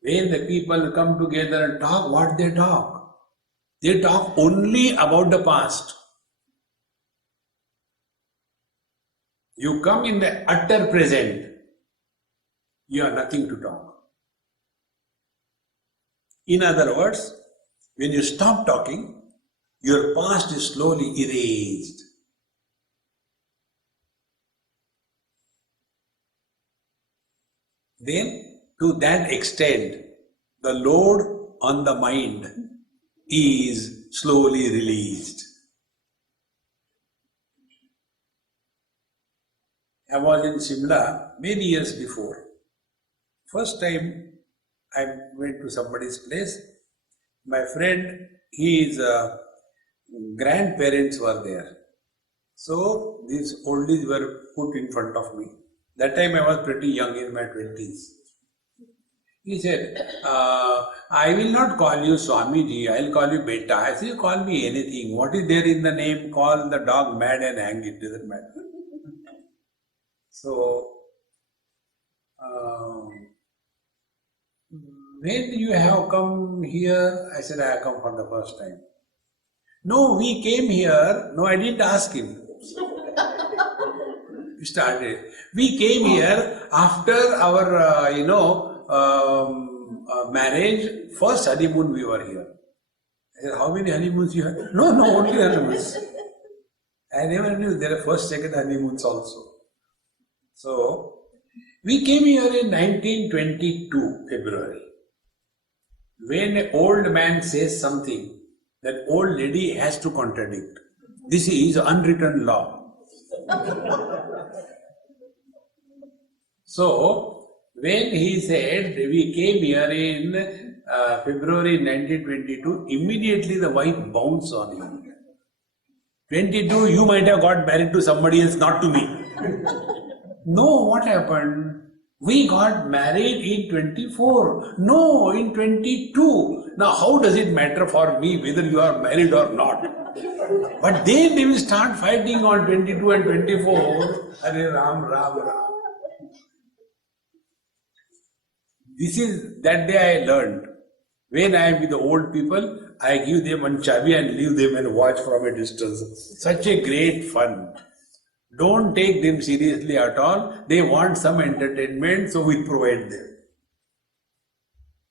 When the people come together and talk, what they talk? They talk only about the past. You come in the utter present, you have nothing to talk. In other words, when you stop talking, your past is slowly erased. Then, to that extent, the load on the mind is slowly released. I was in Shimla many years before. First time I went to somebody's place. My friend, his grandparents were there. So these oldies were put in front of me. That time I was pretty young, in my 20s. He said, I will not call you Swamiji, I will call you Beta. I said, call me anything. What is there in the name? Call the dog mad and hang it, doesn't matter. So, when you have come here? I said, I have come for the first time. No, we came here. No, I didn't ask him. We started. We came here after our, marriage. First honeymoon we were here. I said, how many honeymoons you had? No, only honeymoons. I never knew there are first, second honeymoons also. So, we came here in 1922, February. When an old man says something, that old lady has to contradict. This is unwritten law. So, when he said we came here in February 1922, immediately the wife bounced on him. 22, you might have got married to somebody else, not to me. No, what happened? We got married in 24. No, in 22. Now, how does it matter for me whether you are married or not? But then they will start fighting on 22 and 24. Hare Ram, Ram, Ram. This is, that day I learned. When I am with the old people, I give them one chavi and leave them and watch from a distance. Such a great fun. Don't take them seriously at all. They want some entertainment, so we provide them.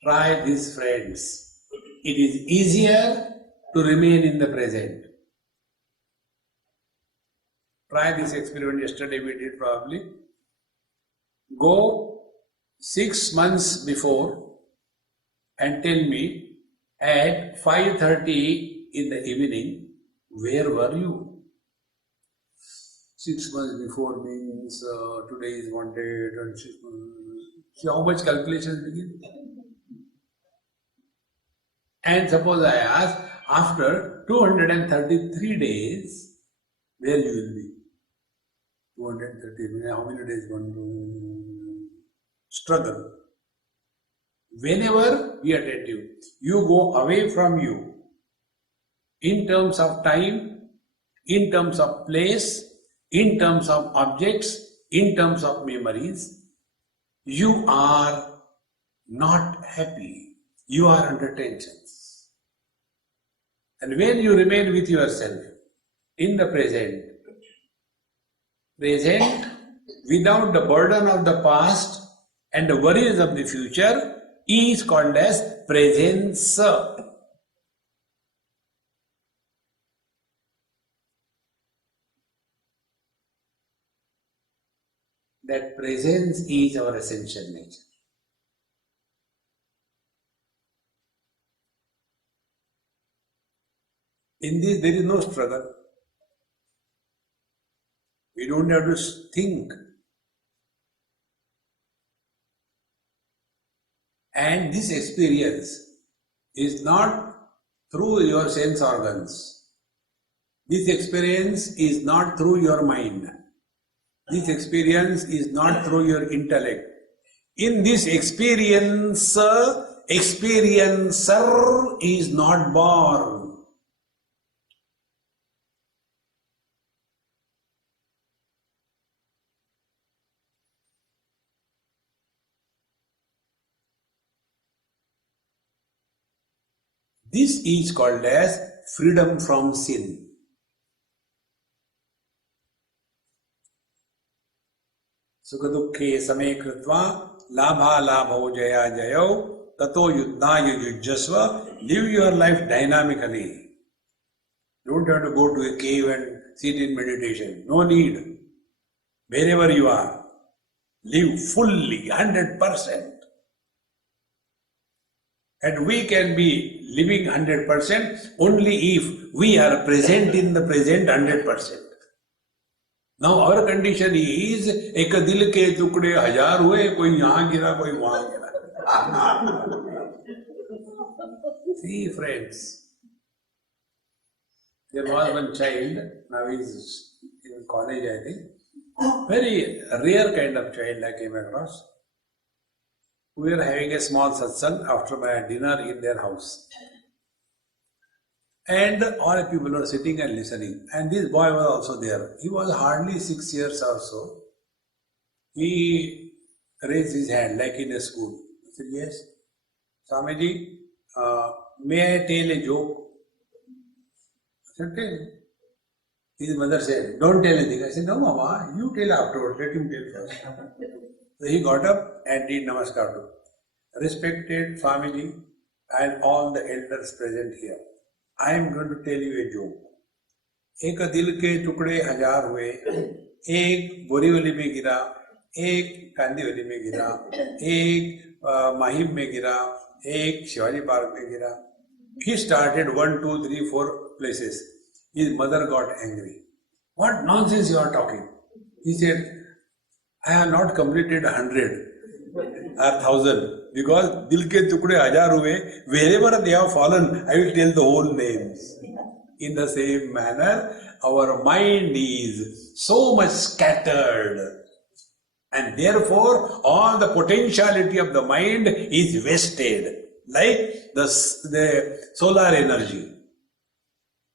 Try this, friends. It is easier to remain in the present. Try this experiment. Yesterday we did probably. Go 6 months before and tell me at 5:30 in the evening, where were you? 6 months before means today is one day, 26 months. See how much calculations begin? And suppose I ask, after 233 days, where you will be? 230, how many days one to struggle? Whenever, be attentive, you go away from you, in terms of time, in terms of place, in terms of objects, in terms of memories, you are not happy. You are under tensions. And when you remain with yourself in the present without the burden of the past and the worries of the future is called as presence. that presence is our essential nature. In this, there is no struggle. We don't have to think. And this experience is not through your sense organs. This experience is not through your mind. This experience is not through your intellect. In this experience, experiencer is not born. This is called as freedom from sin. Sukha dukhe same kritva labha labho jaya jayo tato yuddhaya yujjasva. Live your life dynamically. Don't have to go to a cave and sit in meditation. No need. Wherever you are, live fully, 100%. And we can be living 100% only if we are present in the present 100%. Now our condition is, एक दिल के टुकड़े हजार हुए, कोई यहाँ गिरा, कोई वहाँ गिरा. See friends, there was one child, now he is in college I think, very rare kind of child I came across. We were having a small satsang after my dinner in their house. And all the people were sitting and listening. And this boy was also there. He was hardly 6 years or so. He raised his hand like in a school. He said, yes, Swamiji, may I tell a joke? I said, tell. His mother said, don't tell anything. I said, no mama, you tell afterwards, let him tell first. So he got up and did namaskar to respected Swamiji and all the elders present here. I am going to tell you a joke. एक दिल के टुकड़े हजार हुए, एक बोरीवली में गिरा, एक कांदीवली में गिरा, एक माहिम में गिरा, एक शिवाजी पार्क में गिरा. He started 1, 2, 3, 4 places. His mother got angry. What nonsense you are talking? He said, I have not completed 100 or 1000 because dil ke tukde हजार हुए, wherever they have fallen, I will tell the whole names. In the same manner, our mind is so much scattered, and therefore all the potentiality of the mind is wasted, like the solar energy.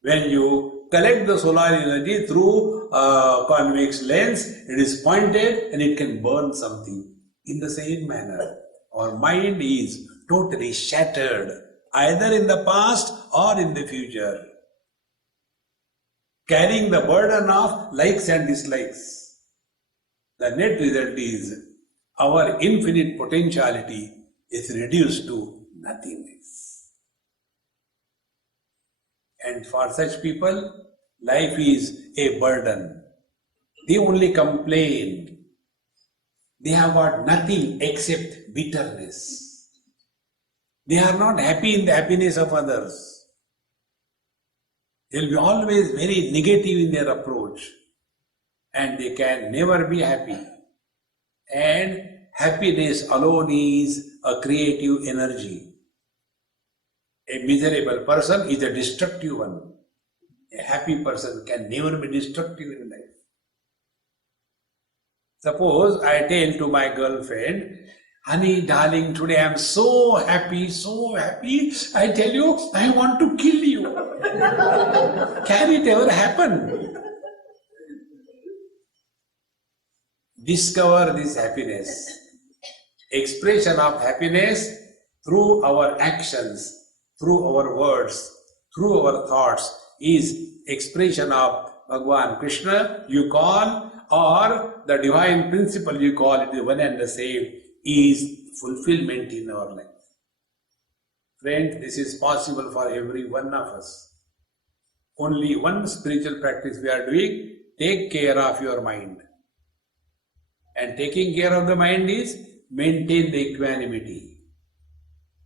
When you collect the solar energy through a convex lens, it is pointed and it can burn something. In the same manner, our mind is totally shattered, either in the past or in the future, carrying the burden of likes and dislikes. The net result is our infinite potentiality is reduced to nothingness. And for such people, life is a burden. They only complain. They have got nothing except bitterness. They are not happy in the happiness of others. They will be always very negative in their approach. And they can never be happy. And happiness alone is a creative energy. A miserable person is a destructive one. A happy person can never be destructive in life. Suppose I tell to my girlfriend, honey, darling, today I am so happy, so happy. I tell you, I want to kill you. Can it ever happen? Discover this happiness. Expression of happiness through our actions, through our words, through our thoughts is expression of Bhagavan Krishna you call, or the divine principle you call it, the one and the same, is fulfillment in our life. Friends, this is possible for every one of us. Only one spiritual practice we are doing, take care of your mind. And taking care of the mind is maintain the equanimity.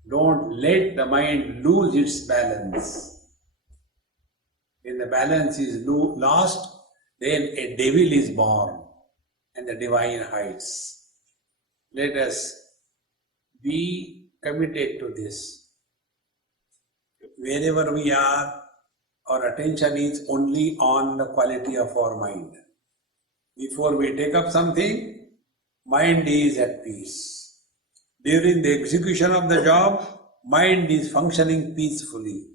Don't let the mind lose its balance. When the balance is lost, then a devil is born and the divine hides. Let us be committed to this. Wherever we are, our attention is only on the quality of our mind. Before we take up something, mind is at peace. During the execution of the job, mind is functioning peacefully.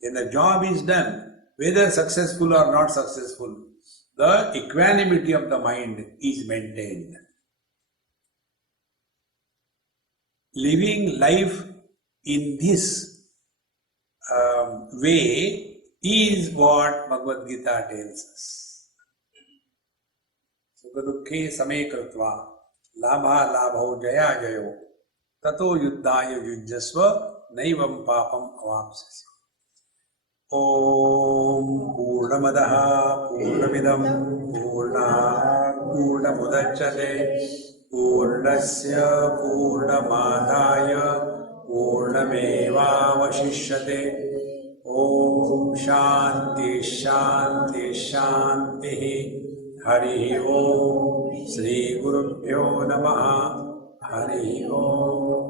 When the job is done, whether successful or not successful, the equanimity of the mind is maintained. Living life in this way is what Bhagavad Gita tells us. Sukha dukhe same kritva labha labho jaya jayo tato yuddhaya yujjasva naivam papam avapsasi. Om Purnamadaha Purnamidam Purnat Purnamudachyate Purnasya Purnamadaya Purnamevavashishyate. Om Shanti Shanti Shanti. Hari Om. Shri Gurubhyo Namaha. Hari Om.